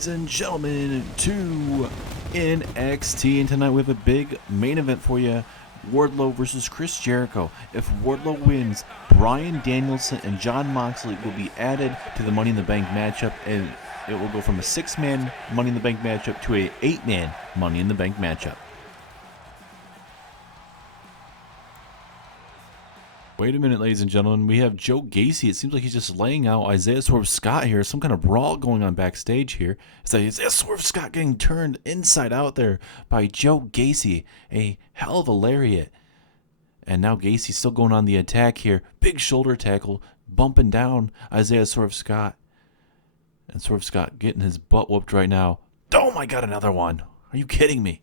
ladies and gentlemen, to NXT, and tonight we have a big main event for you. Wardlow versus Chris Jericho. If Wardlow wins, Karrion Danielson and Jon Moxley will be added to the Money in the Bank matchup, and it will go from a 6-man Money in the Bank matchup to a 8-man Money in the Bank matchup. Wait a minute, ladies and gentlemen. We have Joe Gacy. It seems like he's just laying out Isaiah Swerve Scott here. Some kind of brawl going on backstage here. It's like Isaiah Swerve Scott getting turned inside out there by Joe Gacy. A hell of a lariat. And now Gacy's still going on the attack here. Big shoulder tackle, bumping down Isaiah Swerve Scott. And Swerve Scott getting his butt whooped right now. Oh my God, another one. Are you kidding me?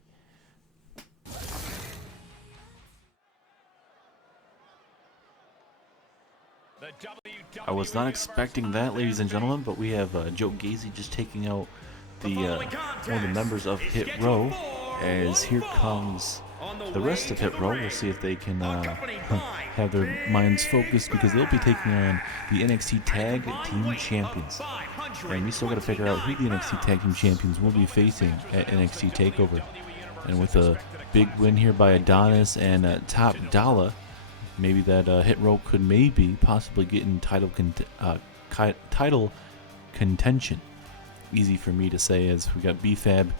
I was not expecting that, ladies and gentlemen, but we have Joe Gacy just taking out the one of the members of Hit Row, as here comes the rest of Hit Row. We'll see if they can have their minds focused, because they'll be taking on the NXT Tag Team Champions. And we still got to figure out who the NXT Tag Team Champions will be facing at NXT Takeover. And with a big win here by Adonis and Top Dollar, maybe that Hit Row could possibly get in title contention. Easy for me to say, as we got B-Fab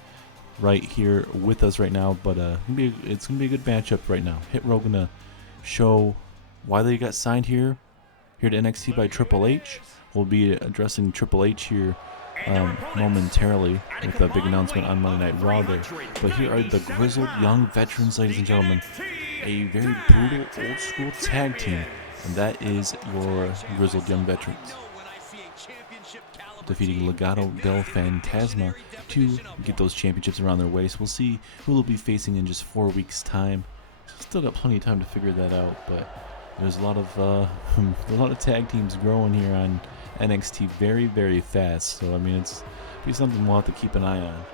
right here with us right now, but it's gonna be a good matchup right now. Hit Row gonna show why they got signed here to NXT by Triple H. We'll be addressing Triple H here momentarily with a big announcement on Monday Night Raw there. But here are the grizzled young veterans, ladies and gentlemen. A very brutal old school tag team, and that is your grizzled young veterans, defeating Legado del Fantasma to get those championships around their waist. We'll see who they'll be facing in just 4 weeks time. Still got plenty of time to figure that out, but there's a lot of tag teams growing here on NXT very, very fast. So I mean, it's be something we'll have to keep an eye on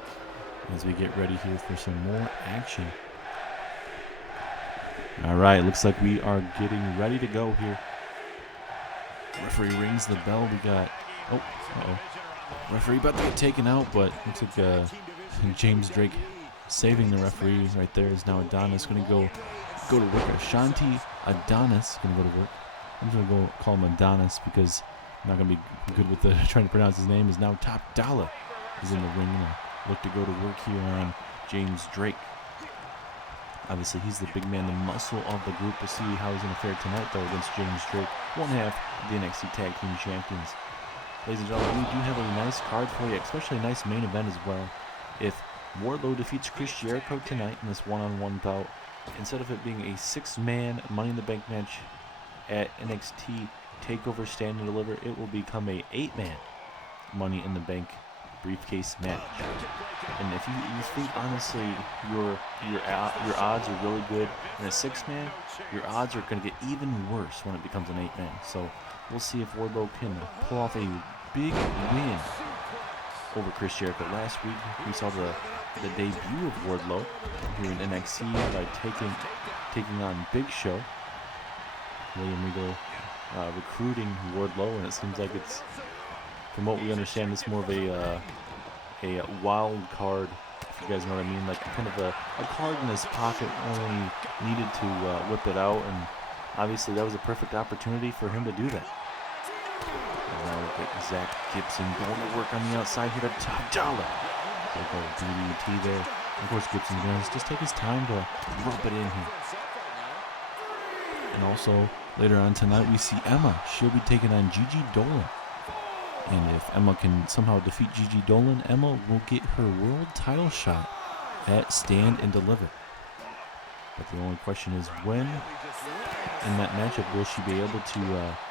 as we get ready here for some more action. Alright, looks like we are getting ready to go here. Referee rings the bell. We got... referee about to get taken out, but looks like James Drake saving the referee right there. Is now Adonis going to go to work. Ashanti Adonis going to go to work. I'm going to go call him Adonis because I'm not going to be good with trying to pronounce his name. Is now Top Dollar is in the ring. Look to go to work here on James Drake. Obviously, he's the big man, the muscle of the group. We'll see how he's going to fare tonight, though, against James Drake, one half of the NXT Tag Team Champions. Ladies and gentlemen, we do have a nice card for you, especially a nice main event as well. If Wardlow defeats Chris Jericho tonight in this one-on-one bout, instead of it being a 6-man Money in the Bank match at NXT Takeover Stand and Deliver, it will become a 8-man Money in the Bank briefcase match. And if you think honestly your odds are really good in a 6-man, your odds are going to get even worse when it becomes an 8-man. So we'll see if Wardlow can pull off a big win over Chris Jericho. Last week we saw the debut of Wardlow here in NXT by taking on Big Show. William Regal recruiting Wardlow, and it seems like it's, from what we understand, it's more of a wild card, if you guys know what I mean, like kind of a card in his pocket when he needed to whip it out, and obviously that was a perfect opportunity for him to do that. And now look at Zach Gibson going to work on the outside here to Top Dollar. They go DDT there. Of course, Gibson's going to just take his time to rub it in here. And also, later on tonight, we see Emma. She'll be taking on Gigi Dolan. And if Emma can somehow defeat Gigi Dolan, Emma will get her world title shot at Stand and Deliver. But the only question is, when in that matchup will she be able to?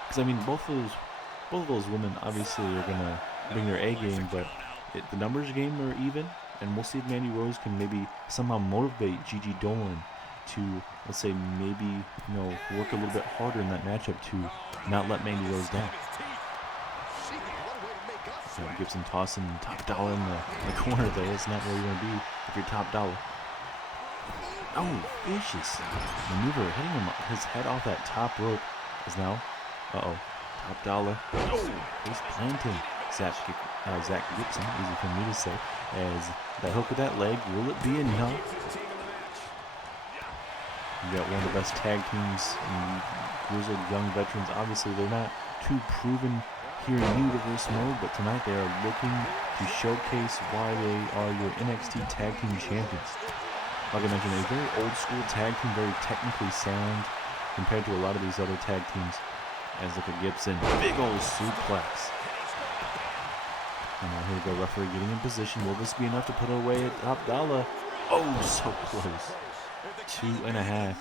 Because I mean, both of those women obviously are gonna bring their A game, but the numbers game are even, and we'll see if Mandy Rose can maybe somehow motivate Gigi Dolan to, let's say, maybe work a little bit harder in that matchup to not let Mandy Rose down. So Gibson tossing Top Dollar in the corner there. It's not where you want to be if you're Top Dollar. Oh, vicious maneuver, hitting him his head off that top rope is now. Top Dollar. Oh, he's planting. Zach Gibson, easy for me to say, as that hook with that leg, will it be enough? You got one of the best tag teams in grizzled young veterans. Obviously, they're not too proven here in Universe mode, but tonight they are looking to showcase why they are your NXT Tag Team Champions. Like I mentioned, a very old school tag team, very technically sound compared to a lot of these other tag teams. As look at Gibson, big old suplex. And now here we go, referee getting in position. Will this be enough to put away at top dollar? Oh, so close. 2.5.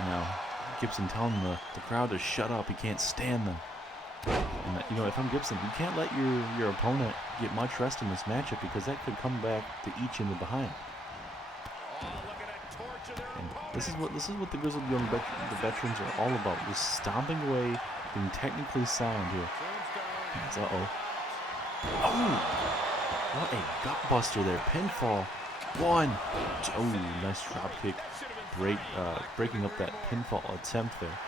Now, Gibson telling the crowd to shut up. He can't stand them. And you know, if I'm Gibson, you can't let your opponent get much rest in this matchup because that could come back to eat you in the behind. And this is what the grizzled young veterans are all about. Just stomping away, being technically sound here. Uh-oh. Oh! What a gut buster there. Pinfall. 1. Oh, nice drop kick. Breaking up that pinfall attempt there.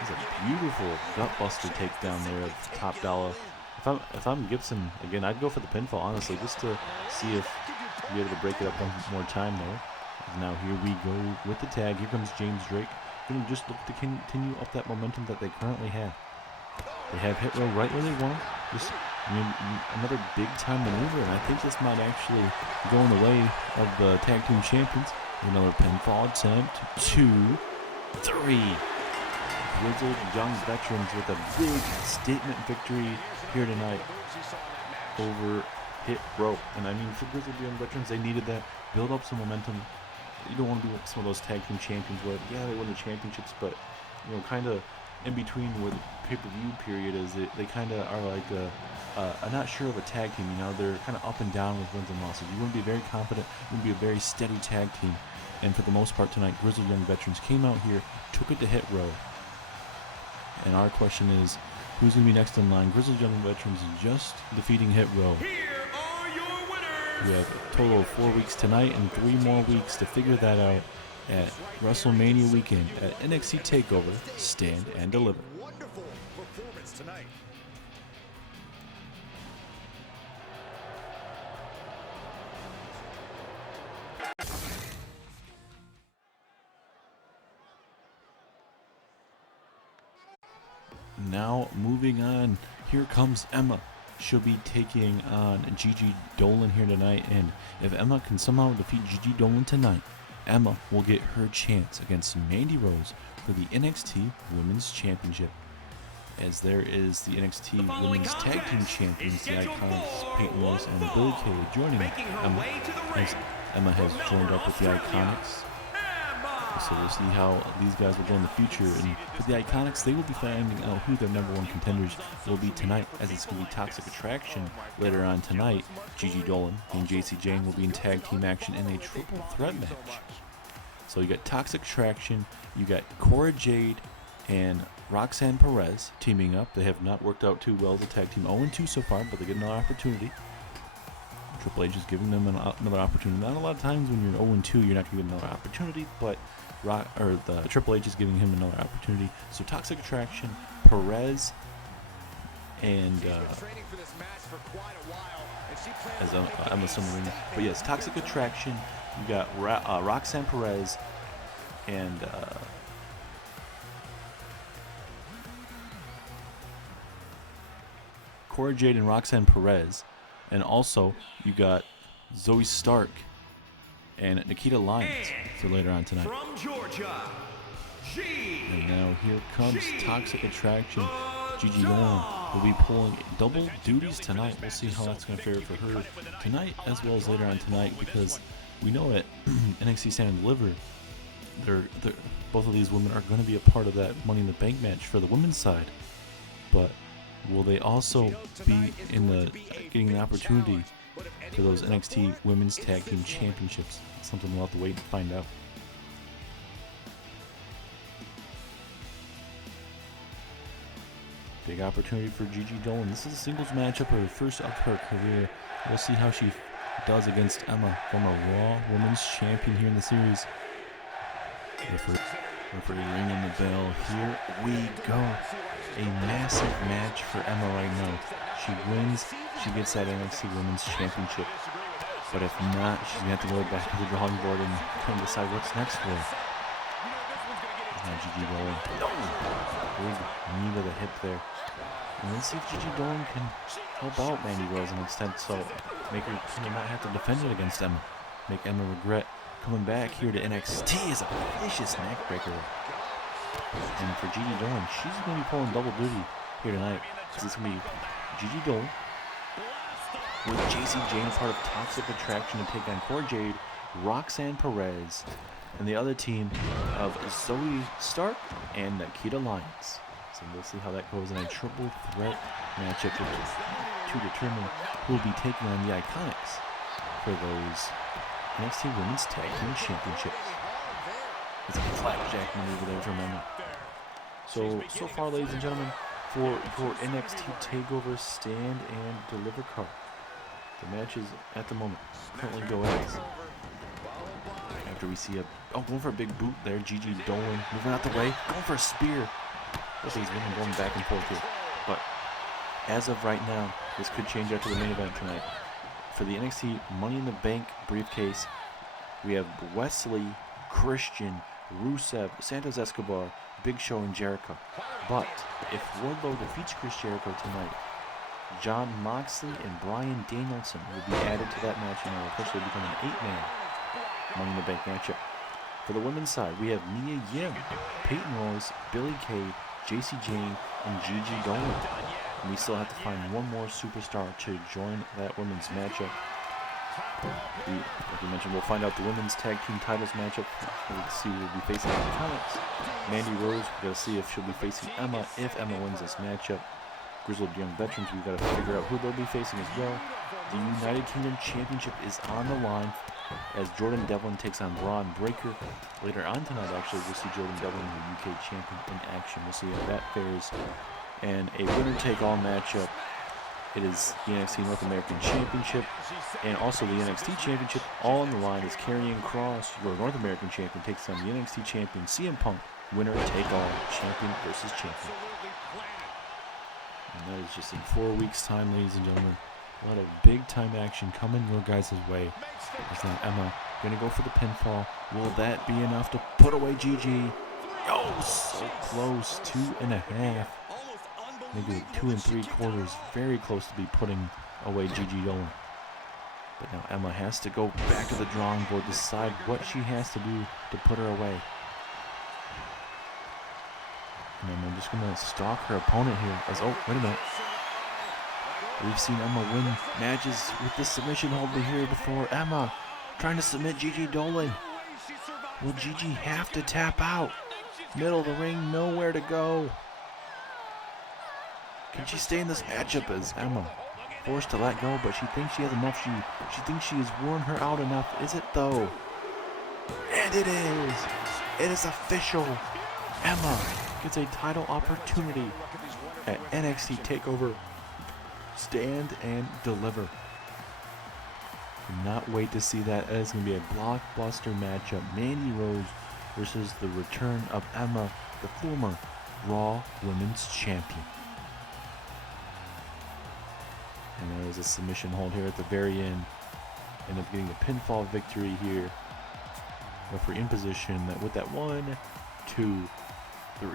It's a beautiful gut buster takedown there of top dollar. If I'm Gibson, again, I'd go for the pinfall, honestly, just to see if you're able to break it up one more time there. And now here we go with the tag. Here comes James Drake. Going to just look to continue up that momentum that they currently have. They have hit row right where they want. Just another big time maneuver, and I think this might actually go in the way of the tag team champions. Another pinfall attempt. 2, 3. Grizzled young veterans with a big statement victory here tonight over Hit Row. And I mean, for grizzled young veterans, they needed that. Build up some momentum. You don't want to be like some of those tag team champions where, yeah, they win the championships, but, you know, kind of in between where the pay-per-view period is, they kind of are like I'm not sure of a tag team. You know, they're kind of up and down with wins and losses. You want to be very confident. You want to be a very steady tag team. And for the most part tonight, grizzled young veterans came out here, took it to Hit Row. And our question is, who's going to be next in line? Grizzled young veterans just defeating Hit Row. Here are your winners. We have a total of 4 weeks tonight and 3 more weeks to figure that out at WrestleMania weekend at NXT Takeover. Stand and deliver. Wonderful performance tonight. Now moving on, here comes Emma. She'll be taking on Gigi Dolan here tonight, and if Emma can somehow defeat Gigi Dolan tonight, Emma will get her chance against Mandy Rose for the NXT Women's Championship. As there is the NXT Women's Tag Team Champions, the Iconics, Peyton Royce and Billie Kay joining Emma, as Emma has joined up with the Iconics. So we'll see how these guys will go in the future. And for the Iconics, they will be finding out who their #1 contenders will be tonight, as it's going to be Toxic Attraction later on tonight. Gigi Dolan and JC Jane will be in tag team action in a triple threat match. So you got Toxic Attraction, you got Cora Jade and Roxanne Perez teaming up. They have not worked out too well as a tag team, 0-2 so far, but they get another opportunity. Triple H is giving them another opportunity. Not a lot of times when you're 0-2, you're not going to get another opportunity, but the Triple H is giving him another opportunity. So Toxic Attraction, Perez, and as I'm assuming, but yes, Toxic Attraction. You got Roxanne Perez and Cora Jade and Roxanne Perez. And also, you got Zoe Stark and Nikita Lyons for later on tonight. From Georgia, and now here comes Toxic Attraction. Gigi Dolan will be pulling double duties tonight. We'll see how that's going to fare for her tonight as well as later on tonight, because we know that NXT Stand and Deliver, both of these women are going to be a part of that Money in the Bank match for the women's side. But will they also be getting an opportunity for those NXT Women's Tag Team Championships? It's something we'll have to wait and find out. Big opportunity for Gigi Dolan. This is a singles matchup, her first of her career. We'll see how she does against Emma, former Raw Women's Champion here in the series. Referee ringing the bell. Here we go. a massive match for Emma right now. She wins, she gets that NXT Women's Championship. But if not, she's going to have to go back to the drawing board and kind of decide what's next for her. Now Gigi Dolan. Big knee to the hip there. And let's see if Gigi Dolan can help out Mandy Rose in an extent, so make her kind of not have to defend it against Emma. Make Emma regret coming back here to NXT as a vicious neck breaker. And for Gigi Dolan, she's going to be pulling double duty here tonight. Because it's going to be Gigi Dolan with JC Jane, part of Toxic Attraction, to take on Cora Jade, Roxanne Perez, and the other team of Zoe Stark and Nikita Lyons. So we'll see how that goes in a triple threat matchup to determine who will be taking on the Iconics for those NXT Women's Tag Team Championships. It's a flapjack maneuver there from Emma. So far, ladies and gentlemen, for NXT Takeover Stand and Deliver card, the matches at the moment currently go as. After we see going for a big boot there, Gigi Dolan moving out the way, going for a spear. Both these women going back and forth here. But as of right now, this could change after the main event tonight. For the NXT Money in the Bank briefcase, we have Wesley, Christian, Rusev, Santos Escobar, Big Show, and Jericho. But if Wardlow defeats Chris Jericho tonight, Jon Moxley and Bryan Danielson will be added to that match and will officially become an 8-man Money in the Bank matchup. For the women's side, we have Mia Yim, Peyton Royce, Billie Kay, JC Jane, and Gigi Dolan. And we still have to find one more superstar to join that women's matchup. Like we mentioned, we'll find out the women's tag team titles matchup. We'll see who will be facing the Iconics. Mandy Rose, we've got to see if she'll be facing Emma. If Emma wins this matchup, Grizzled Young Veterans, we've got to figure out who they'll be facing as well. The United Kingdom Championship is on the line as Jordan Devlin takes on Braun Breaker. Later on tonight, actually, we'll see Jordan Devlin, the UK champion, in action. We'll see how that fares. And a winner-take-all matchup. It is the NXT North American Championship and also the NXT Championship all on the line as Karrion Kross, your North American champion, takes on the NXT champion CM Punk. Winner-take-all, champion versus champion. And that is just in 4 weeks' time, ladies and gentlemen. A lot of big-time action coming your guys' way. As now Emma going to go for the pinfall. Will that be enough to put away Gigi? Oh, so close. 2.5. Maybe 2 3/4. Very close to be putting away Gigi Dolan. But now Emma has to go back to the drawing board, decide what she has to do to put her away. And I'm just going to stalk her opponent here. As oh, wait a minute. We've seen Emma win matches with this submission hold here before. Emma trying to submit Gigi Dolan. Will Gigi have to tap out? Middle of the ring, nowhere to go. Can she stay in this matchup as Emma forced to let go, but she thinks she has enough. She thinks she has worn her out enough. Is it though? And it is. It is official. Emma gets a title opportunity at NXT Takeover Stand and Deliver. Cannot wait to see that. It's going to be a blockbuster matchup. Mandy Rose versus the return of Emma, the former Raw Women's Champion. And there is a submission hold here at the very end. End up getting a pinfall victory here. Referee in position with that 1, 2, 3.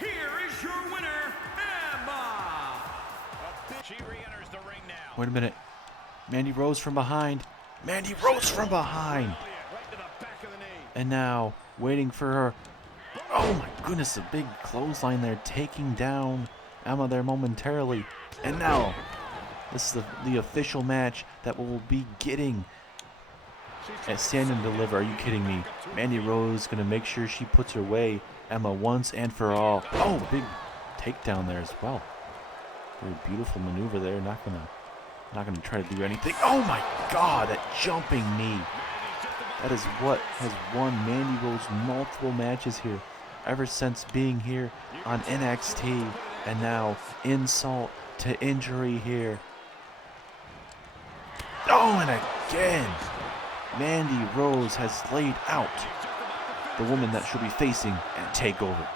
Here is your winner, Emma. She re-enters the ring now. Wait a minute. Mandy Rose from behind. Mandy Rose from behind. Right to the back of the knee. And now waiting for her. Oh my goodness, a big clothesline there, taking down Emma there momentarily. And now, this is the official match that we'll be getting at Stand and Deliver. Are you kidding me? Mandy Rose going to make sure she puts her away Emma once and for all. Oh, big takedown there as well. Very beautiful maneuver there. Not gonna try to do anything. Oh my God, that jumping knee. That is what has won Mandy Rose multiple matches here ever since being here on NXT, and now insult to injury here. Oh, and again, Mandy Rose has laid out the woman that she'll be facing at TakeOver.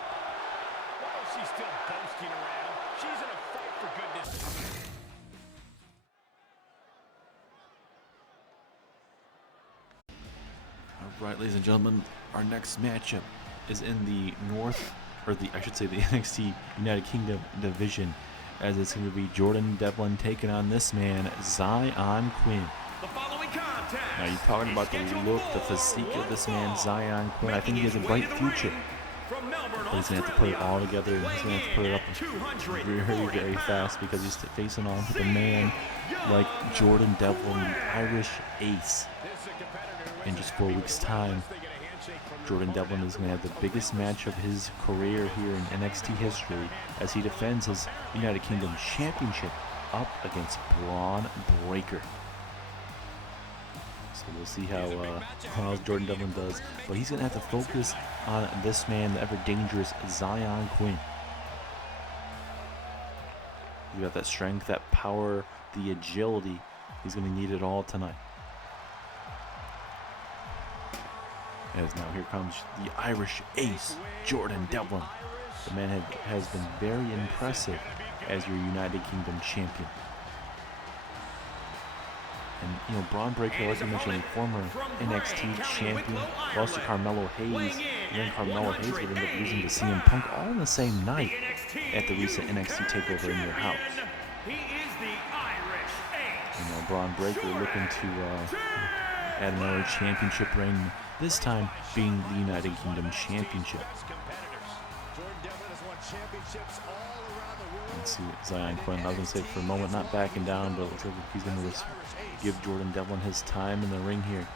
Right, ladies and gentlemen, our next matchup is in the I should say the NXT United Kingdom division, as it's going to be Jordan Devlin taking on this man, Zion Quinn. The following contest. Now, you're talking about the look, the physique of this man, Zion Quinn. I think he has a bright future. From Melbourne, But he's going to have to put it all together, and he's going to have to put it up very, very fast, because he's facing off with a man like Jordan Devlin, the Irish Ace. In just 4 weeks' time, Jordan Devlin is going to have the biggest match of his career here in NXT history, as he defends his United Kingdom Championship up against Braun Breaker. So we'll see how Jordan Devlin does, but he's going to have to focus on this man, the ever dangerous Zion Quinn. You got that strength, that power, the agility. He's going to need it all tonight. As now here comes the Irish Ace, Jordan Devlin. The man has been very impressive as your United Kingdom champion. And, you know, Braun Breaker, like I mentioned, former NXT champion, lost to Carmelo Hayes, and then Carmelo Hayes would end up losing to CM Punk all in the same night at the recent NXT Takeover in your house. You know, Braun Breaker looking to add another championship reign, this time being the United Kingdom Championship. Let's see, Zion Quinn, I was going to say for a moment, not backing down, but it looks like he's going to give Jordan Devlin his time in the ring here.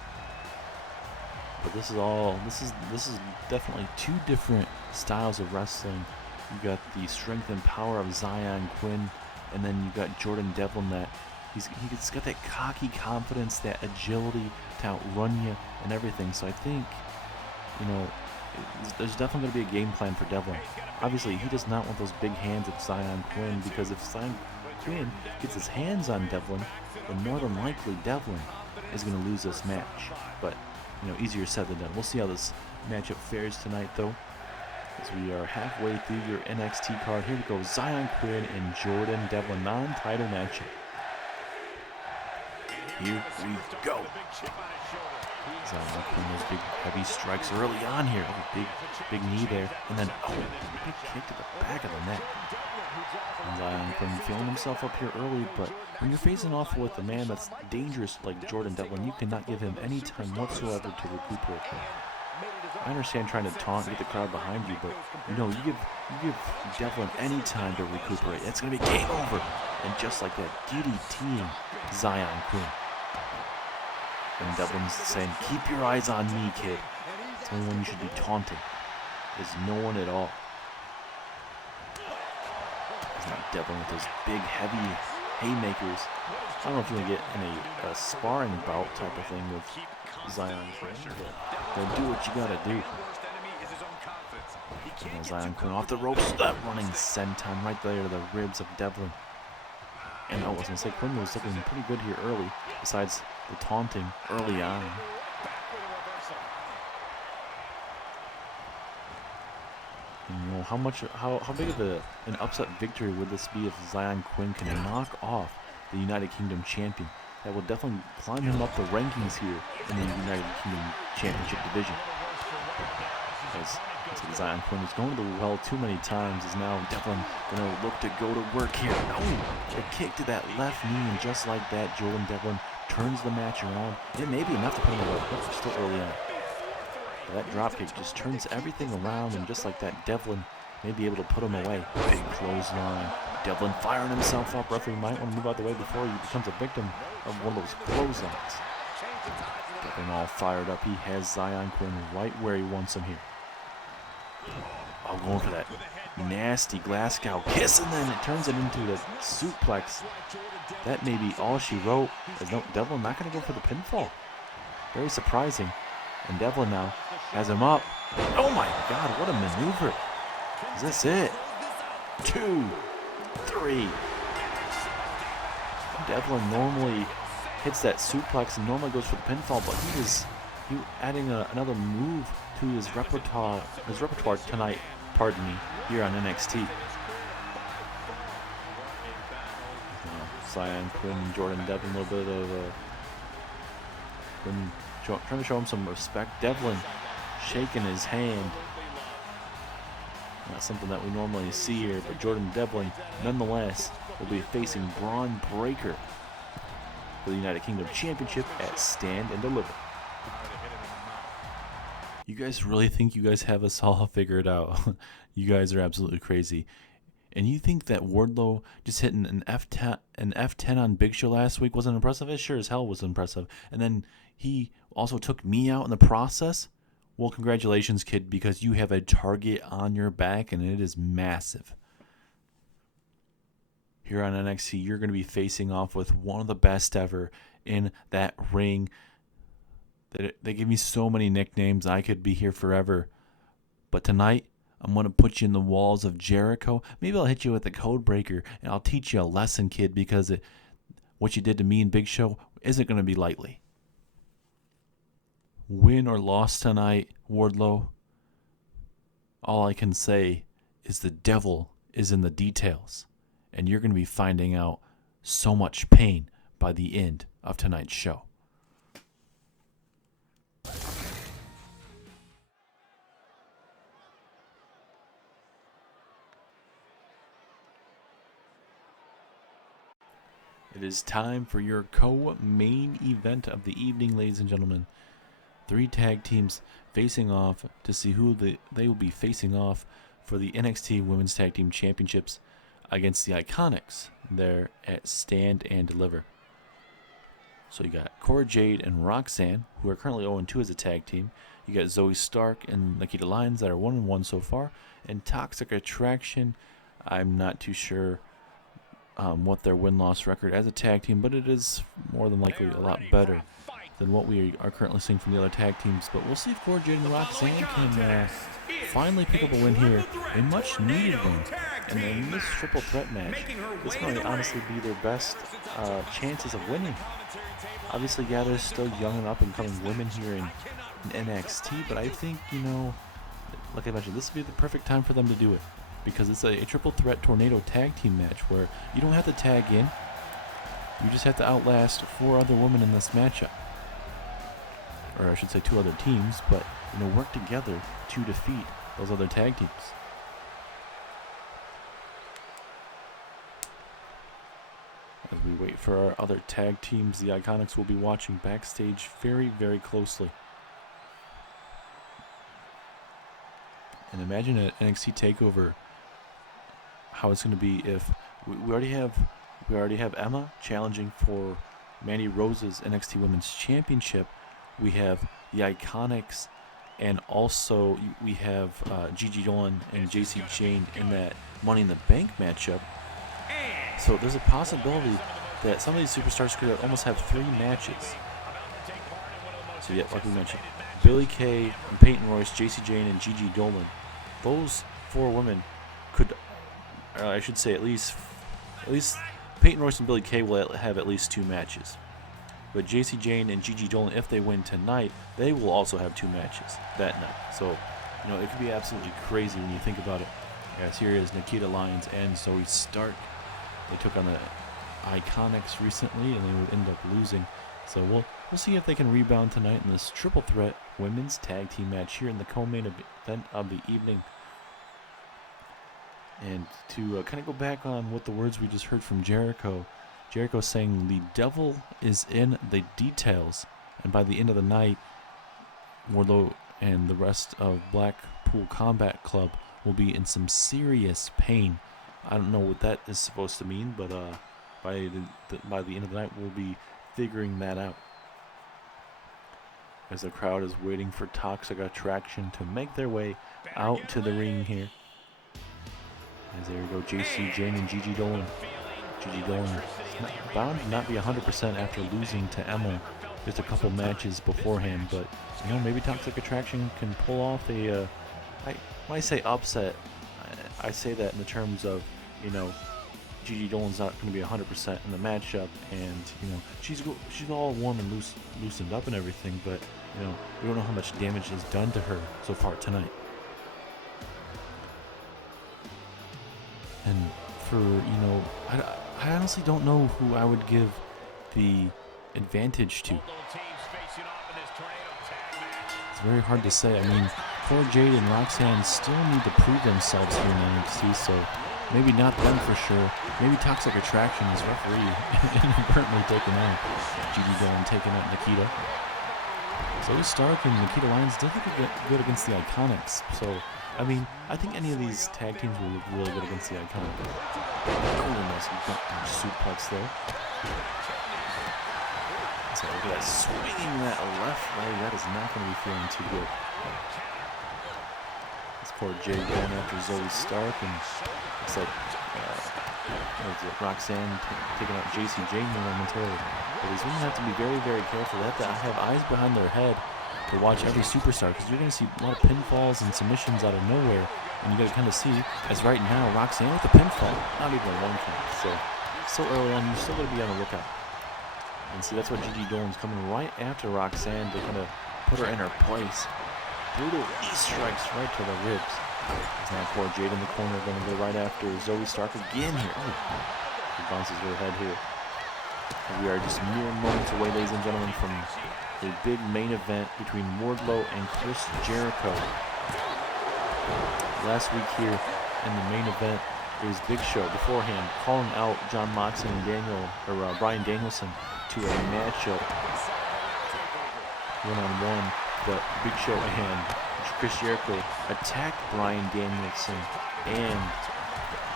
But this is definitely two different styles of wrestling. You got the strength and power of Zion Quinn, and then you got Jordan Devlin that he's got that cocky confidence, that agility to outrun you and everything. So I think, you know, there's definitely going to be a game plan for Devlin. Obviously, he does not want those big hands of Zion Quinn, because if Zion Quinn gets his hands on Devlin, then more than likely Devlin is going to lose this match. But, you know, easier said than done. We'll see how this matchup fares tonight, though, as we are halfway through your NXT card. Here we go, Zion Quinn and Jordan Devlin, non-title matchup. Here we go. Zion Quinn, those big heavy strikes early on here. Oh, big knee there, and then big kick to the back of the neck. And Zion Quinn feeling himself up here early, but when you're facing off with a man that's dangerous like Jordan Devlin, you cannot give him any time whatsoever to recuperate. I understand trying to taunt and get the crowd behind you, but you give Devlin any time to recuperate, it's gonna be game over. And just like that, DDTing Zion Quinn. And Devlin's saying, "Keep your eyes on me, kid." The only one you should be taunting is no one at all. It's not Devlin with those big, heavy haymakers. I don't know if you want to get in a sparring bout type of thing with Zion Quinn, but do what you gotta do. And Zion Quinn off the ropes, that running senton right there to the ribs of Devlin. And I was gonna say, Quinn was looking pretty good here early, besides the taunting early on. And, you know, how big of an upset victory would this be if Zion Quinn can knock off the United Kingdom champion? That will definitely climb him up the rankings here in the United Kingdom Championship division. As Zion Quinn is going to the well too many times, is now Devlin going to look to go to work here. Oh, a kick to that left knee, and just like that, Jordan Devlin turns the match around. It may be enough to put him away, but still early on. But that dropkick just turns everything around, and just like that, Devlin may be able to put him away. Big clothesline. Devlin firing himself up. Referee might want to move out the way before he becomes a victim of one of those clotheslines. Devlin all fired up. He has Zion Quinn right where he wants him here. Oh, going for that nasty Glasgow kiss, and then it turns it into the suplex. That may be all she wrote. As no, Devlin not going to go for the pinfall. Very surprising. And Devlin now has him up. Oh my God, what a maneuver. Is this it? 2, 3. Devlin normally hits that suplex and normally goes for the pinfall, but he adding another move to his repertoire tonight, pardon me, here on NXT. Zion Quinn, Jordan Devlin, a little bit of Quinn trying to show him some respect. Devlin shaking his hand. Not something that we normally see here, but Jordan Devlin, nonetheless, will be facing Braun Breaker for the United Kingdom Championship at Stand and Deliver. You guys really think you guys have us all figured out? You guys are absolutely crazy. And you think that Wardlow just hitting an F10 on Big Show last week wasn't impressive? It sure as hell was impressive. And then he also took me out in the process? Well, congratulations, kid, because you have a target on your back, and it is massive. Here on NXT, you're going to be facing off with one of the best ever in that ring. They give me so many nicknames. I could be here forever. But tonight, I'm going to put you in the walls of Jericho. Maybe I'll hit you with a code breaker, and I'll teach you a lesson, kid, because what you did to me in Big Show isn't going to be lightly. Win or loss tonight, Wardlow, all I can say is the devil is in the details, and you're going to be finding out so much pain by the end of tonight's show. It is time for your co-main event of the evening, ladies and gentlemen. 3 tag teams facing off to see who they will be facing off for the NXT Women's Tag Team Championships against the Iconics there at Stand and Deliver. So you got Cora Jade and Roxanne, who are currently 0-2 as a tag team. You got Zoe Stark and Nikita Lyons that are 1-1 so far. And Toxic Attraction, I'm not too sure what their win-loss record as a tag team, but it is more than likely a lot better than what we are currently seeing from the other tag teams. But we'll see if Cora Jade and Roxanne can finally pick up a win here, a much-needed win. And in this triple threat match, this might honestly be their best chances of winning. Obviously, yeah, there's still young and up-and-coming women here in NXT, but I think, like I mentioned, this would be the perfect time for them to do it, because it's a triple threat tornado tag team match where you don't have to tag in, you just have to outlast 4 other women in this matchup. Or I should say 2 other teams, but work together to defeat those other tag teams. As we wait for our other tag teams, the Iconics will be watching backstage very, very closely. And imagine at NXT Takeover how it's going to be if we already have Emma challenging for Mandy Rose's NXT Women's Championship. We have the Iconics, and also we have Gigi Dolan and JC Jane in that Money in the Bank matchup. So there's a possibility that some of these superstars could almost have 3 matches. So yeah, like we mentioned, Billie Kay and Peyton Royce, JC Jane and Gigi Dolan. Those 4 women could, I should say, at least Peyton Royce and Billie Kay will have at least 2 matches. But JC Jane and Gigi Dolan, if they win tonight, they will also have 2 matches that night. So, it could be absolutely crazy when you think about it. As here is Nikita Lyons and Zoe Stark. They took on the Iconics recently, and they would end up losing. So we'll see if they can rebound tonight in this triple threat women's tag team match here in the co-main event of the evening. And to kind of go back on what the words we just heard from Jericho saying the devil is in the details, and by the end of the night, Wardlow and the rest of Blackpool Combat Club will be in some serious pain. I don't know what that is supposed to mean, but by the end of the night, we'll be figuring that out. As the crowd is waiting for Toxic Attraction to make their way out to the ring here. As there we go, JC Jane and Gigi Dolan. Gigi Dolan is bound to not be 100% after losing to Emma just a couple matches beforehand, but maybe Toxic Attraction can pull off a when I say upset, I say that in the terms of Gigi Dolan's not going to be 100% in the matchup, and she's all warm and loosened up and everything, but we don't know how much damage is done to her so far tonight. And for I honestly don't know who I would give the advantage to. facing off in this tornado tag match. It's very hard to say. I mean, Cora Jade and Roxanne still need to prove themselves here in NXT, so maybe not them for sure. Maybe Toxic Attraction is referee inadvertently taken out. Gigi Dolan taking out Nikita. Zoe Stark and Nikita Lyons did look good against the Iconics. So, I mean, I think any of these tag teams will look really good against the Iconics. Really nice suplex there. So look at that, swinging that left leg. That is not going to be feeling too good. It's poor Jay going after Zoe Stark, and looks like Roxanne taking out JC Jane momentarily. But these women have to be very, very careful. They have to have eyes behind their head to watch every superstar, because you're going to see a lot of pinfalls and submissions out of nowhere. And you got to kind of see, as right now, Roxanne with the pinfall, not even a 1 count. So early on, you still got to be on the lookout. And see, that's what Gigi Dolan's coming right after Roxanne to kind of put her in her place. Brutal knee strikes right to the ribs. There's now poor Jade in the corner, going to go right after Zoe Stark again here. Oh, she bounces her head here. And we are just mere moments away, ladies and gentlemen, from a big main event between Wardlow and Chris Jericho. Last week here in the main event, it was Big Show beforehand calling out Jon Moxley and Bryan Danielson to a matchup one-on-one. But Big Show and Chris Jericho attacked Bryan Danielson and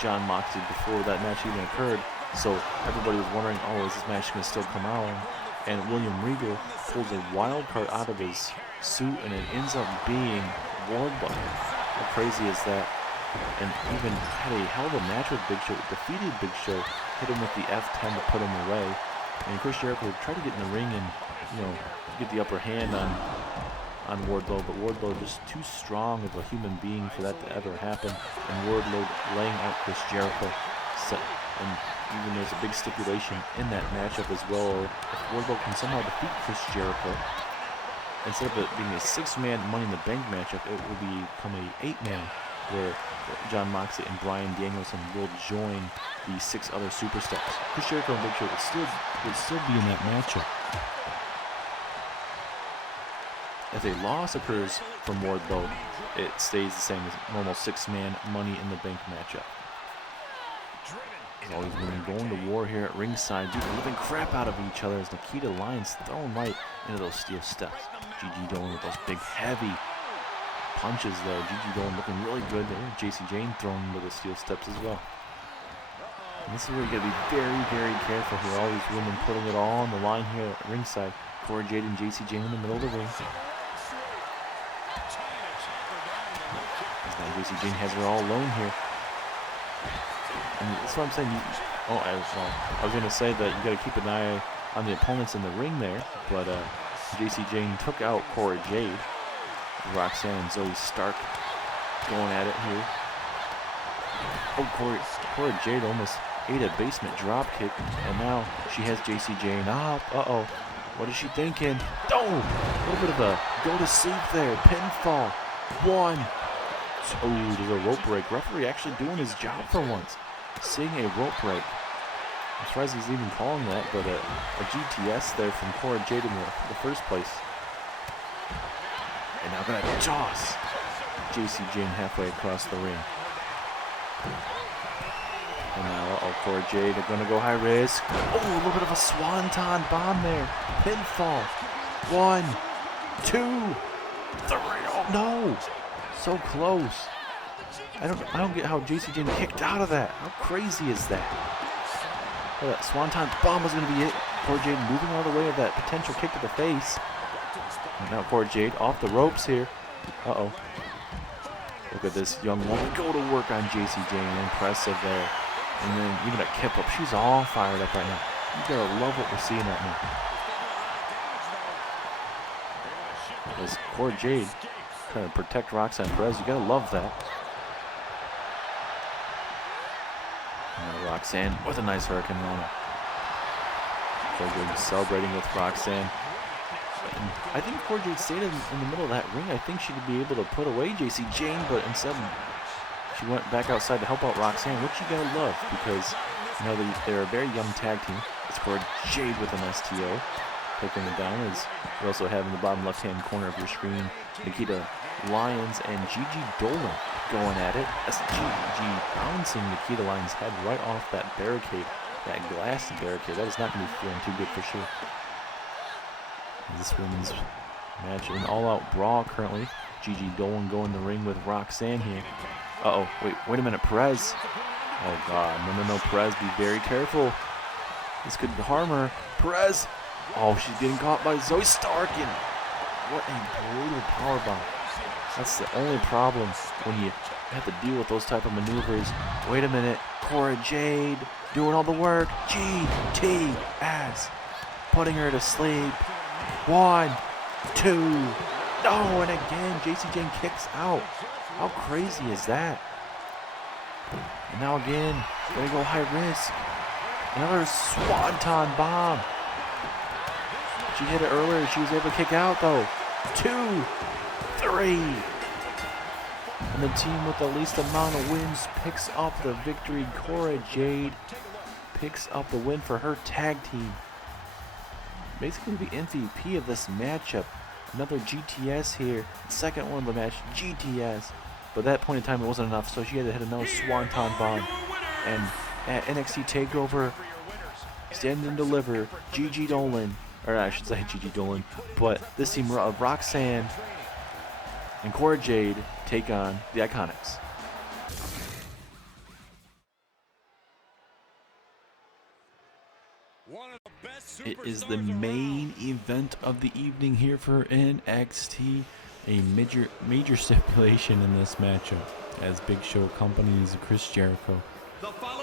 Jon Moxley before that match even occurred. So everybody was wondering, oh, is this match going to still come out? And William Regal pulls a wild card out of his suit, and it ends up being Wardlow. How crazy is that? And even had a hell of a match with Big Show, defeated Big Show, hit him with the F10 to put him away. And Chris Jericho tried to get in the ring and, get the upper hand on Wardlow, but Wardlow just too strong of a human being for that to ever happen. And Wardlow laying out Chris Jericho. And even there's a big stipulation in that matchup as well. If Wardlow can somehow defeat Chris Jericho, instead of it being a 6-man Money in the Bank matchup, it will become a 8-man, where Jon Moxley and Bryan Danielson will join the 6 other superstars. Chris Jericho and Big Show would still be in that matchup. If a loss occurs from Wardlow, it stays the same as normal 6-man Money in the Bank matchup. As always, women going to war here at ringside, beating the living crap out of each other as Nikita Lyons thrown right into those steel steps. Gigi Dolan with those big, heavy punches there. Gigi Dolan looking really good there. JC Jane thrown into the steel steps as well. And this is where you got to be very, very careful here. All these women putting it all on the line here at ringside. Cora Jade and JC Jane in the middle of the ring. As now JC Jane has her all alone here. And that's what I'm saying. I was going to say that you got to keep an eye on the opponents in the ring there, but JC Jane took out Cora Jade. Roxanne and Zoe Stark going at it here. Oh, Cora Jade almost ate a basement drop kick, and now she has JC Jane up. Uh-oh. What is she thinking? Oh, a little bit of a go to sleep there. Pinfall. 1. Oh, there's a rope break. Referee actually doing his job for once. Seeing a rope break. I'm surprised he's even calling that, but a GTS there from Cora Jade in the first place. And now gonna toss JC Jane halfway across the ring. And now, Cora Jade are gonna go high risk. Oh, a little bit of a swanton bomb there. Pinfall. 1, 2, 3. Oh no! So close. I don't get how JC Jane kicked out of that. How crazy is that? Oh, that swanton bomb was gonna be it. Cora Jade moving out of the way of that potential kick to the face. And now Cora Jade off the ropes here. Uh-oh. Look at this young woman go to work on JC Jane. Impressive there. And then even a kip up. She's all fired up right now. You gotta love what we're seeing right now. As Cora Jade trying to protect Roxanne Perez. You gotta love that. And Roxanne with a nice Hurricane Rana. Cora Jade celebrating with Roxanne. I think Cora Jade stayed in the middle of that ring. I think she'd be able to put away JC Jane, but instead she went back outside to help out Roxanne, which you gotta love, because they're a very young tag team. It's Cora Jade with an STO, clicking it down. As we also have in the bottom left-hand corner of your screen, Nikita Lyons and Gigi Dolan going at it. That's Gigi bouncing Nikita Lyons' head right off that barricade, that glass barricade. That is not going to be feeling too good for sure. This women's match, an all-out brawl currently. Gigi Dolan going to the ring with Roxanne here. Uh-oh, wait a minute, Perez. Oh, God, no, Perez, be very careful. This could harm her. Perez. Oh, she's getting caught by Zoe Stark. And what a brutal powerbomb. That's the only problem when you have to deal with those type of maneuvers. Wait a minute. Cora Jade doing all the work. GTS. Putting her to sleep. 1, 2. Oh, and again, JC Jane kicks out. How crazy is that? And now again, gonna go high risk. Another swanton bomb. She hit it earlier. She was able to kick out though. 2, 3. And the team with the least amount of wins picks up the victory. Cora Jade picks up the win for her tag team. Basically the MVP of this matchup. Another GTS here. Second one of the match, GTS. But at that point in time it wasn't enough, so she had to hit another swanton bomb. And at NXT Takeover, stand and deliver, Gigi Dolan, or I should say Gigi Dolan, but this team of Roxanne and Cora Jade take on the Iconics. It is the main event of the evening here for NXT. A major stipulation in this matchup as Big Show accompanies Chris Jericho.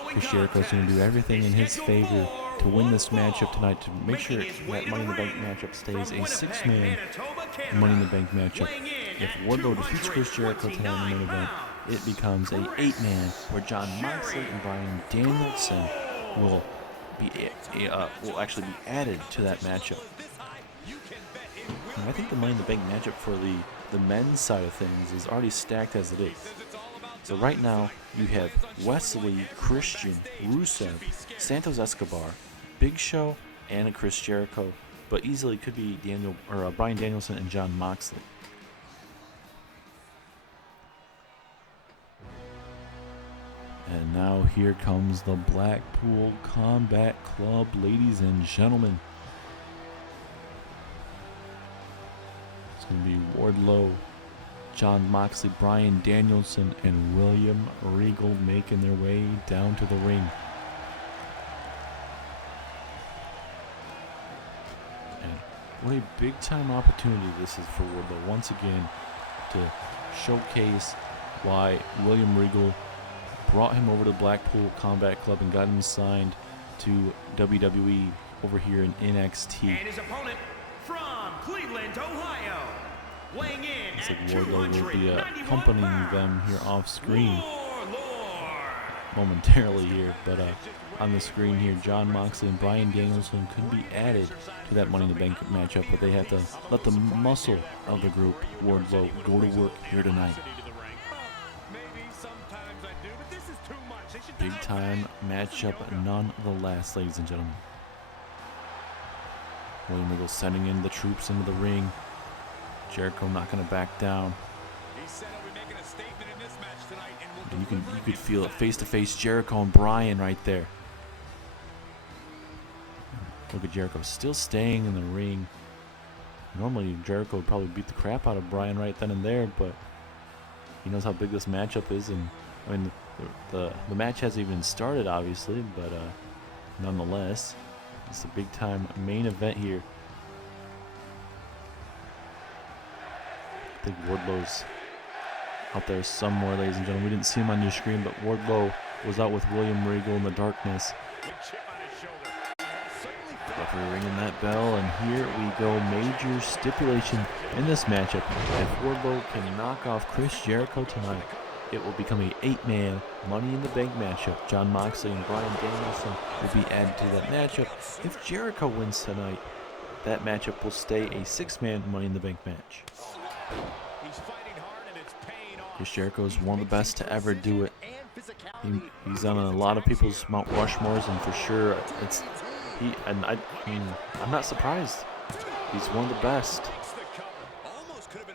Chris Jericho is going to do everything in his favor to win this matchup tonight, to make sure that Money in the Bank matchup stays a 6-man Money in the Bank matchup. If Wardlow defeats Chris Jericho tonight in the main event, it becomes a 8-man where Jon Moxley and Bryan Danielson will actually be added to that matchup. And I think the Money in the Bank matchup for the men's side of things is already stacked as it is. So right now you have Wesley, Christian, Rusev, Santos Escobar, Big Show, and a Chris Jericho, but easily could be Bryan Danielson and Jon Moxley. And now here comes the Blackpool Combat Club, ladies and gentlemen. It's going to be Wardlow, Jon Moxley, Bryan Danielson, and William Regal making their way down to the ring. And what a big time opportunity this is for Wardlow once again to showcase why William Regal brought him over to Blackpool Combat Club and got him signed to WWE over here in NXT. And his opponent from Cleveland, Ohio, weighing in Looks like at Wardlow will be accompanying them here off screen Warlord. momentarily here, but on the screen here, Jon Moxley and Bryan Danielson could be added to that Money in the Bank matchup, but they have to let the muscle of the group, Wardlow, go to work here tonight. Big time matchup nonetheless, ladies and gentlemen. William Regal sending in the troops into the ring. Jericho not going to back down. And you could feel it face to face, Jericho and Bryan right there. Look at Jericho still staying in the ring. Normally Jericho would probably beat the crap out of Bryan right then and there, but he knows how big this matchup is, and I mean the match hasn't even started obviously, but nonetheless it's a big time main event here. I think Wardlow's out there somewhere, ladies and gentlemen. We didn't see him on your screen, but Wardlow was out with William Regal in the darkness. Referee ringing that bell, and here we go. Major stipulation in this matchup. If Wardlow can knock off Chris Jericho tonight, it will become a 8-man Money in the Bank matchup. Jon Moxley and Bryan Danielson will be added to that matchup. If Jericho wins tonight, that matchup will stay a 6-man Money in the Bank match. Chris Jericho is one of the best to ever do it. He's on a lot of people's Mount Rushmores, and for sure, I'm not surprised. He's one of the best.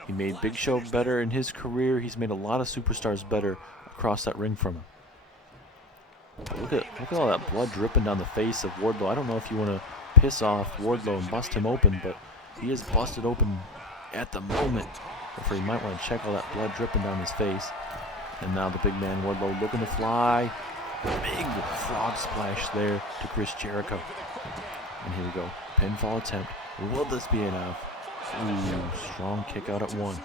He made Big Show better in his career. He's made a lot of superstars better across that ring from him. Look at all that blood dripping down the face of Wardlow. I don't know if you want to piss off Wardlow and bust him open, but he is busted open at the moment. Therefore, you might want to check all that blood dripping down his face. And now the big man Wardlow looking to fly. Big frog splash there to Chris Jericho. And here we go. Pinfall attempt. Will this be enough? Ooh, strong kick out at one.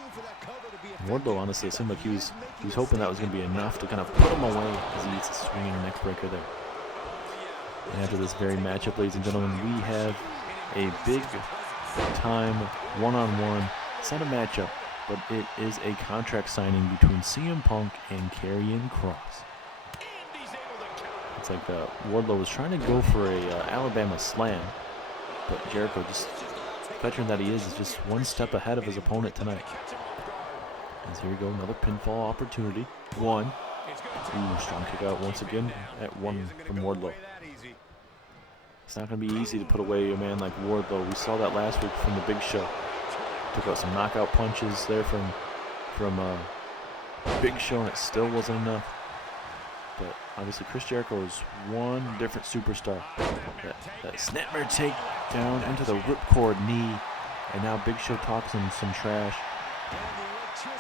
Wardlow, honestly, it seemed like he was hoping that was going to be enough to kind of put him away as he gets a swinging neck breaker there. And after this very matchup, ladies and gentlemen, we have a big time one-on-one. It's not a matchup, but it is a contract signing between CM Punk and Karrion Kross. It's like Wardlow was trying to go for a Alabama slam, but Jericho, just veteran that he is just one step ahead of his opponent tonight. As here we go, another pinfall opportunity. One. Ooh, strong kick out once again at one from Wardlow. It's not going to be easy to put away a man like Wardlow. We saw that last week from the Big Show. Took out some knockout punches there from Big Show, and it still wasn't enough. But obviously Chris Jericho is one different superstar. That snapmare take down into the ripcord knee, and now Big Show talks him some trash.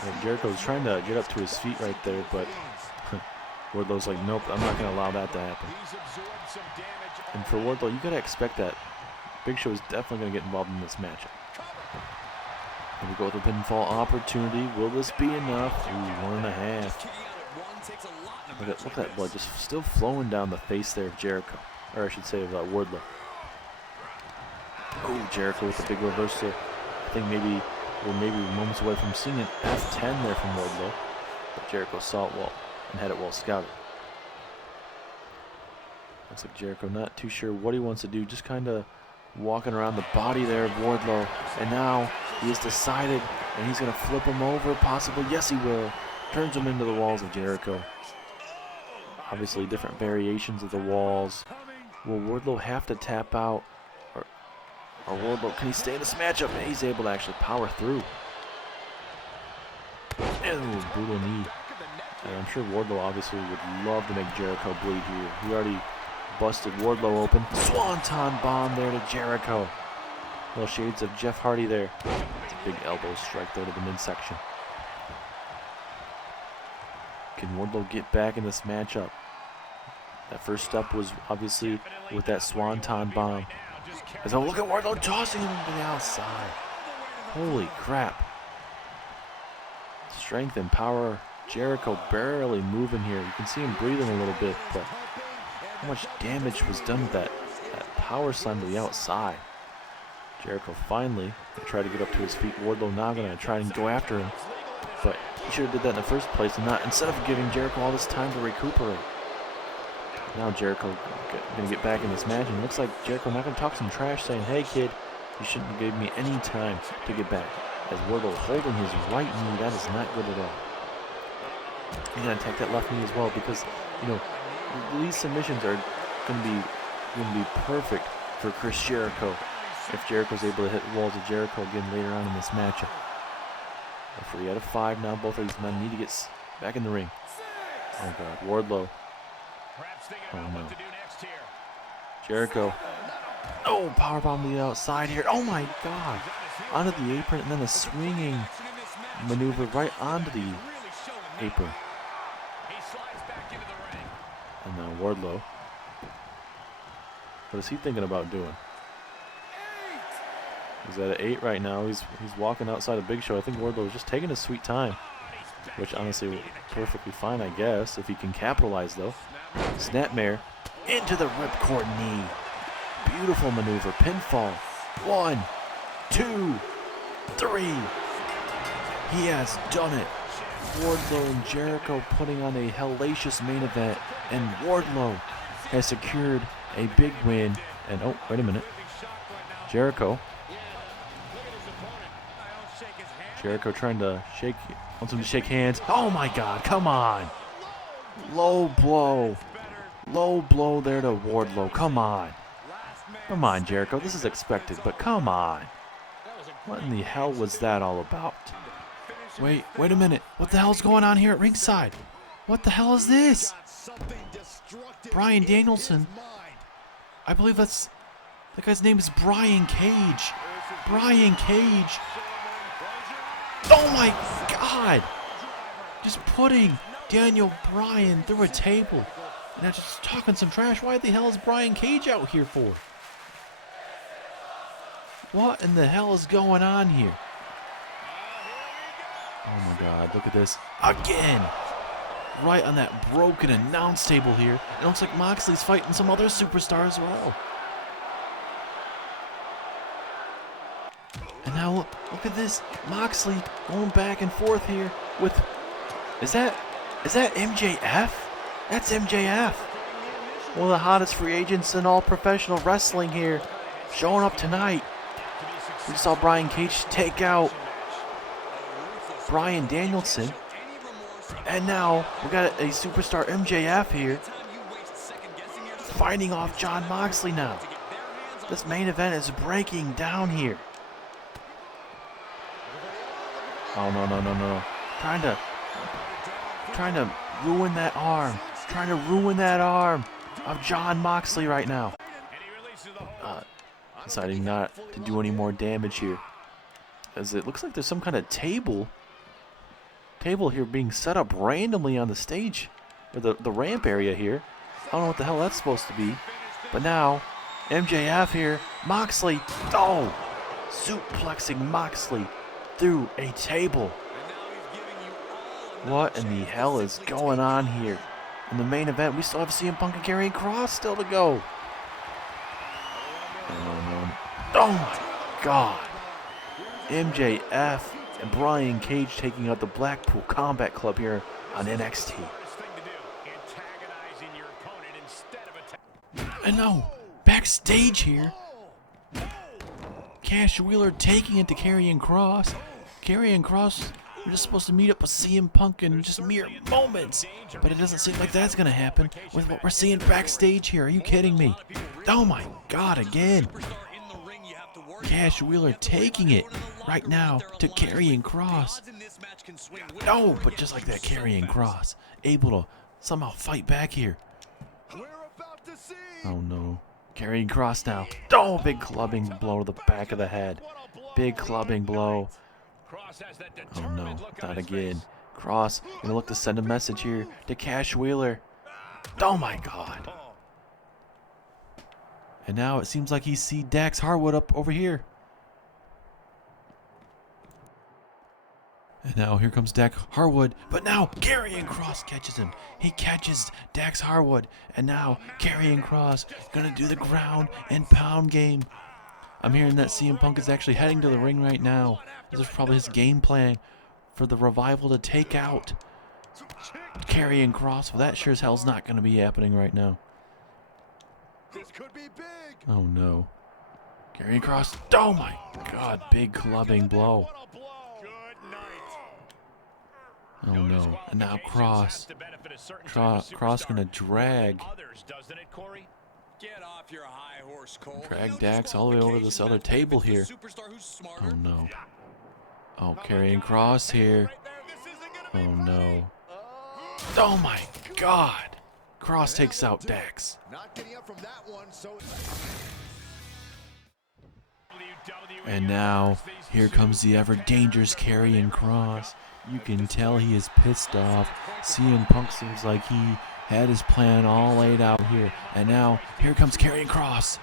And Jericho's trying to get up to his feet right there, but Wardlow's like, nope, I'm not going to allow that to happen. And for Wardlow, you got to expect that. Big Show is definitely going to get involved in this matchup. Here we go with a pinfall opportunity. Will this be enough? Ooh, 1.5. Look at that blood just still flowing down the face there of Jericho. Or I should say of Wardlow. Oh, Jericho with a big reversal. I think we're maybe moments away from seeing an F10 there from Wardlow. But Jericho saw it well and had it well scouted. Looks like Jericho not too sure what he wants to do. Just kind of walking around the body there of Wardlow. And now he has decided, and he's going to flip him over possibly. Yes, he will. Turns him into the walls of Jericho. Obviously different variations of the walls. Will Wardlow have to tap out? Or Wardlow, can he stay in this matchup? And he's able to actually power through. Ew, brutal knee. And I'm sure Wardlow obviously would love to make Jericho bleed here. He already busted Wardlow open. Swanton bomb there to Jericho. Little shades of Jeff Hardy there. It's a big elbow strike there to the midsection. Can Wardlow get back in this matchup? That first step was obviously with that Swanton bomb. As I look at Wardlow tossing him to the outside. Holy crap. Strength and power. Jericho barely moving here. You can see him breathing a little bit, but how much damage was done with that power slam to the outside. Jericho finally tried to get up to his feet. Wardlow now going to try and go after him, but he should have did that in the first place and not, instead of giving Jericho all this time to recuperate. Now Jericho going to get back in this match, and it looks like Jericho not going to talk some trash, saying, hey kid, you shouldn't have given me any time to get back. As Wardlow holding his right knee, that is not good at all. He's going to attack that left knee as well, because, you know, these submissions are going to be perfect for Chris Jericho if Jericho's able to hit the walls of Jericho again later on in this matchup. 3 out of 5 now. Both of these men need to get back in the ring. Oh God, Wardlow. Oh no. Jericho. Oh, powerbomb to the outside here. Oh my God. Onto the apron, and then a swinging maneuver right onto the apron. And now Wardlow. What is he thinking about doing? He's at an 8 right now. He's walking outside of Big Show. I think Wardlow is just taking his sweet time, which honestly perfectly fine, I guess, if he can capitalize though. Snapmare into the ripcord knee. Beautiful maneuver. Pinfall. 1, 2, 3. He has done it. Wardlow and Jericho putting on a hellacious main event, and Wardlow has secured a big win. And oh, wait a minute. Jericho trying to shake, wants him to shake hands. Oh my God, come on. Low blow there to Wardlow. Come on, Jericho. This is expected, but come on. What in the hell was that all about? Wait a minute. What the hell's going on here at ringside? What the hell is this? Bryan Danielson. I believe that guy's name is Brian Cage. Brian Cage. Oh my God. Just putting Daniel Bryan through a table. And now just talking some trash. Why the hell is Brian Cage out here for? What in the hell is going on here? Oh my God, look at this. Again! Right on that broken announce table here. It looks like Moxley's fighting some other superstar as well. And now look at this. Moxley going back and forth here with... Is that MJF? That's MJF. One of the hottest free agents in all professional wrestling here. Showing up tonight. We saw Brian Cage take out Bryan Danielson. And now we got a superstar MJF here fighting off Jon Moxley now. This main event is breaking down here. Oh, no. Trying to ruin that arm. Trying to ruin that arm of Jon Moxley right now. Deciding not to do any more damage here. As it looks like there's some kind of table here being set up randomly on the stage. Or the ramp area here. I don't know what the hell that's supposed to be. But now, MJF here. Moxley. Oh! Suplexing Moxley through a table. What in the hell is going on here? In the main event, we still have CM Punk and Karrion Kross still to go. Oh my God. MJF and Brian Cage taking out the Blackpool Combat Club here on NXT. And now, backstage here, Cash Wheeler taking it to Karrion Kross. Karrion Kross, we're just supposed to meet up with CM Punk in just mere moments. But it doesn't seem like that's going to happen with what we're seeing backstage here. Are you kidding me? Oh my God, again. Cash Wheeler taking it right now to Karrion Kross. Oh, but just like that, Karrion Kross able to somehow fight back here. Oh no. Karrion Kross now. Oh, big clubbing blow to the back of the head. Big clubbing blow. Oh no, not again. Kross gonna look to send a message here to Cash Wheeler. Oh my God. And now it seems like he sees Dax Harwood up over here. And now here comes Dax Harwood. But now Karrion Kross catches him. He catches Dax Harwood. And now Karrion Kross gonna do the ground and pound game. I'm hearing that CM Punk is actually heading to the ring right now. This is probably his game plan for the Revival to take out Karrion Kross. Well, that sure as hell's not gonna be happening right now. Oh no. Karrion Kross. Oh my God, big clubbing blow. Oh no. And now Kross. Kross gonna drag Dax all the way over to this other table here. Oh no. Oh, Karrion Kross here. Oh no. Oh my God. Kross takes out Dax. And now, here comes the ever dangerous Karrion Kross. You can tell he is pissed off. CM Punk seems like he had his plan all laid out here. And now, here comes Karrion Kross.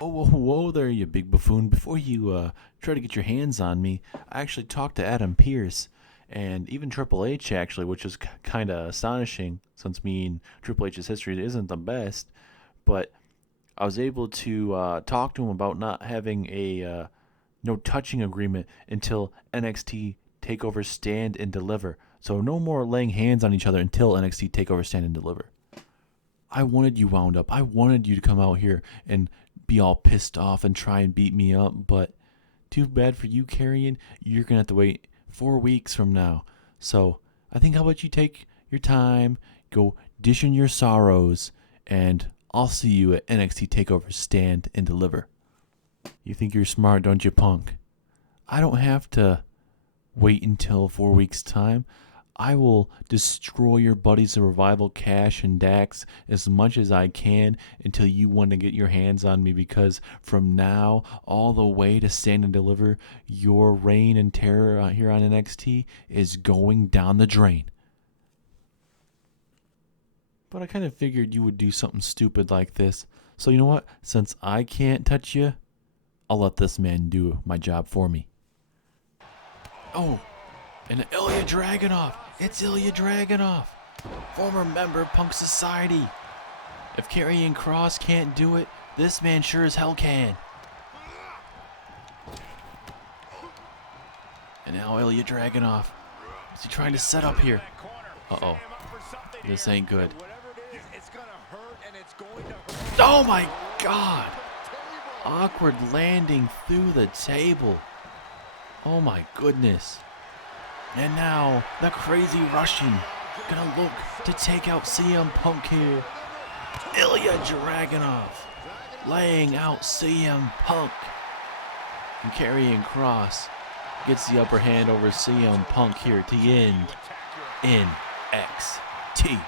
Whoa there, you big buffoon. Before you try to get your hands on me, I actually talked to Adam Pearce. And even Triple H, actually, which is kind of astonishing, since me and Triple H's history isn't the best. But I was able to talk to him about not having a no touching agreement until NXT Takeover Stand and Deliver. So no more laying hands on each other until NXT Takeover Stand and Deliver. I wanted you wound up. I wanted you to come out here and be all pissed off and try and beat me up. But too bad for you, Karrion. You're going to have to wait 4 weeks from now. So I think how about you take your time, go dish in your sorrows, and I'll see you at NXT Takeover Stand and Deliver. You think you're smart, don't you, Punk? I don't have to wait until 4 weeks' time. I will destroy your buddies of Revival, Cash, and Dax as much as I can until you want to get your hands on me, because from now all the way to Stand and Deliver, your reign and terror here on NXT is going down the drain. But I kind of figured you would do something stupid like this. So you know what? Since I can't touch you, I'll let this man do my job for me. Oh, and Ilya Dragunov. It's Ilya Dragunov, former member of Punk Society. If Karrion Kross can't do it, this man sure as hell can. And now Ilya Dragunov. Is he trying to set up here? Uh-oh. This ain't good. Oh my God! Awkward landing through the table. Oh my goodness. And now the crazy Russian gonna look to take out CM Punk here. Ilya Dragunov laying out CM Punk. And Karrion Kross gets the upper hand over CM Punk here to end NXT.